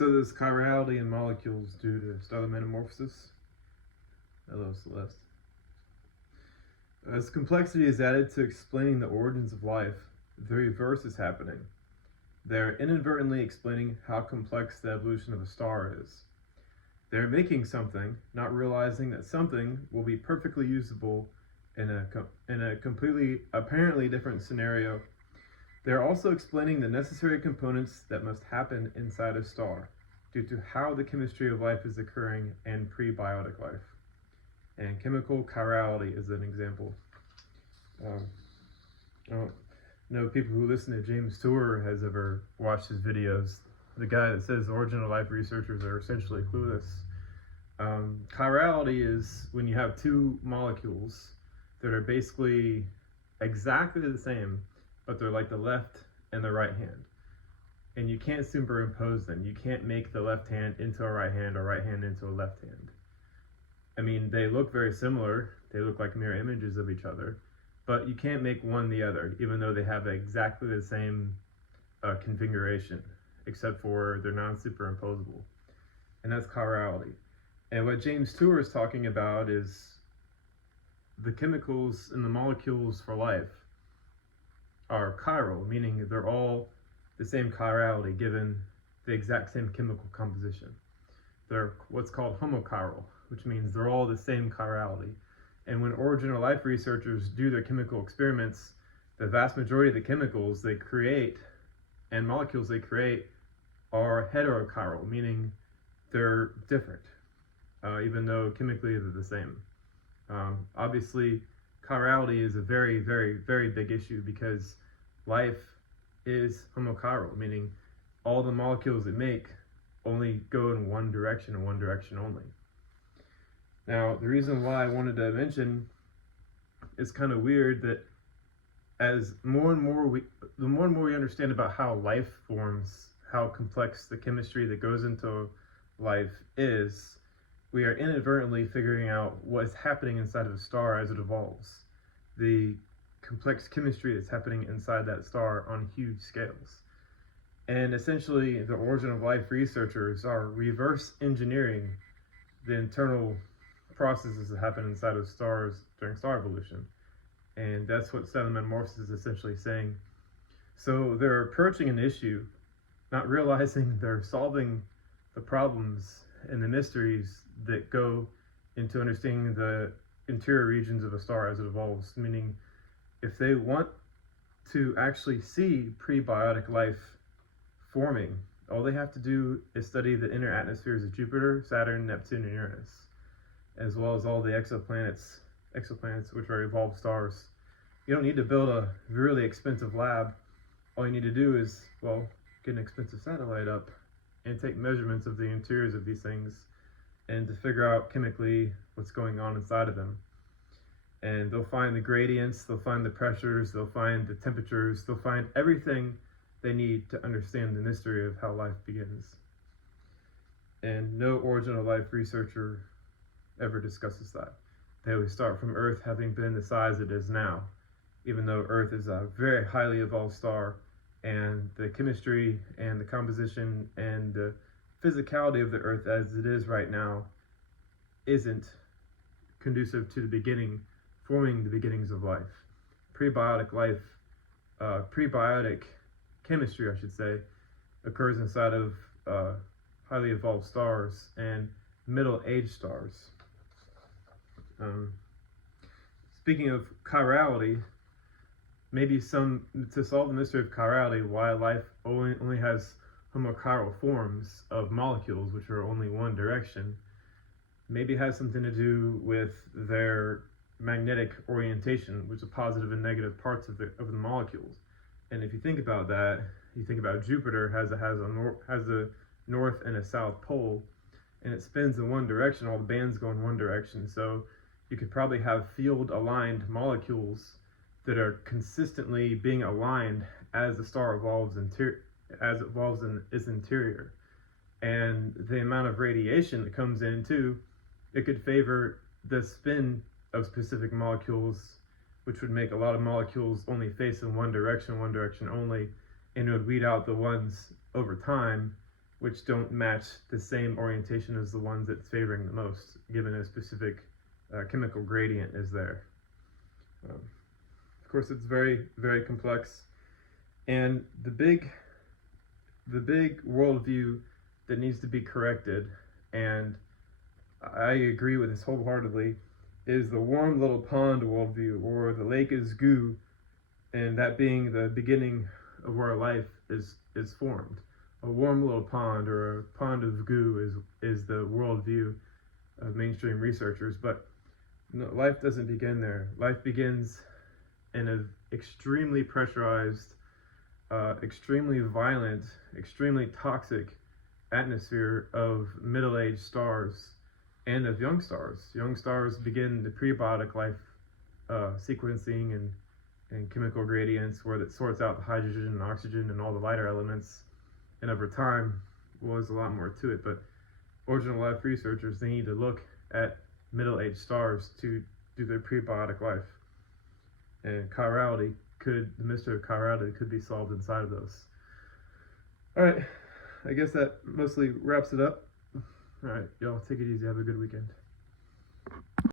So does chirality in molecules due to stellar metamorphosis? Hello, Celeste. As complexity is added to explaining the origins of life, the reverse is happening. They're inadvertently explaining how complex the evolution of a star is. They're making something, not realizing that something will be perfectly usable in a completely, apparently different scenario. They're also explaining the necessary components that must happen inside a star due to how the chemistry of life is occurring and prebiotic life. And chemical chirality is an example. I don't know if people who listen to James Tour has ever watched his videos. The guy that says origin of life researchers are essentially clueless. Chirality is when you have two molecules that are basically exactly the same, but they're like the left and the right hand. And you can't superimpose them. You can't make the left hand into a right hand or right hand into a left hand. I mean, they look very similar. They look like mirror images of each other, but you can't make one the other, even though they have exactly the same configuration, except for they're non-superimposable. And that's chirality. And what James Tour is talking about is the chemicals in the molecules for life are chiral, meaning they're all the same chirality given the exact same chemical composition. They're what's called homochiral, which means they're all the same chirality. And when origin of life researchers do their chemical experiments, the vast majority of the chemicals they create and molecules they create are heterochiral, meaning they're different, even though chemically they're the same. Obviously, chirality is a very, very, very big issue because life is homochiral, meaning all the molecules it make only go in one direction and one direction only. Now, the reason why I wanted to mention it's kind of weird that as the more and more we understand about how life forms, how complex the chemistry that goes into life is, we are inadvertently figuring out what is happening inside of a star as it evolves. The complex chemistry that's happening inside that star on huge scales. And essentially, the origin of life researchers are reverse engineering the internal processes that happen inside of stars during star evolution. And that's what stellar metamorphosis is essentially saying. So they're approaching an issue, not realizing they're solving the problems and the mysteries that go into understanding the interior regions of a star as it evolves. Meaning, if they want to actually see prebiotic life forming, all they have to do is study the inner atmospheres of Jupiter, Saturn, Neptune, and Uranus, as well as all the exoplanets which are evolved stars. You don't need to build a really expensive lab. All you need to do is, well, get an expensive satellite up and take measurements of the interiors of these things and to figure out chemically what's going on inside of them. And they'll find the gradients, they'll find the pressures, they'll find the temperatures, they'll find everything they need to understand the mystery of how life begins. And no origin of life researcher ever discusses that. They always start from Earth having been the size it is now, even though Earth is a very highly evolved star, and the chemistry and the composition and the physicality of the Earth as it is right now isn't conducive to forming the beginnings of life. Prebiotic chemistry, I should say, occurs inside of highly evolved stars and middle-aged stars. Speaking of chirality, maybe to solve the mystery of chirality, why life only has homochiral forms of molecules which are only one direction, maybe has something to do with their magnetic orientation, which is positive and negative parts of the molecules. And if you think about that, you think about Jupiter has a north and a south pole, and it spins in one direction. All the bands go in one direction, so you could probably have field-aligned molecules that are consistently being aligned as the star evolves in its interior. And the amount of radiation that comes in too, it could favor the spin of specific molecules, which would make a lot of molecules only face in one direction only, and it would weed out the ones over time which don't match the same orientation as the ones it's favoring the most, given a specific chemical gradient is there. Of course, it's very, very complex, and the big worldview that needs to be corrected, and I agree with this wholeheartedly, is the warm little pond worldview, or the lake is goo, and that being the beginning of where life is formed. A warm little pond, or a pond of goo, is the worldview of mainstream researchers. But no, life doesn't begin there. Life begins in an extremely pressurized, extremely violent, extremely toxic atmosphere of middle-aged stars and of young stars. Young stars begin the prebiotic life sequencing and chemical gradients, where it sorts out the hydrogen and oxygen and all the lighter elements. And over time, well, there's a lot more to it, but original life researchers, they need to look at middle-aged stars to do their prebiotic life. And chirality the mystery of chirality could be solved inside of those. All right, I guess that mostly wraps it up. All right, y'all, take it easy. Have a good weekend.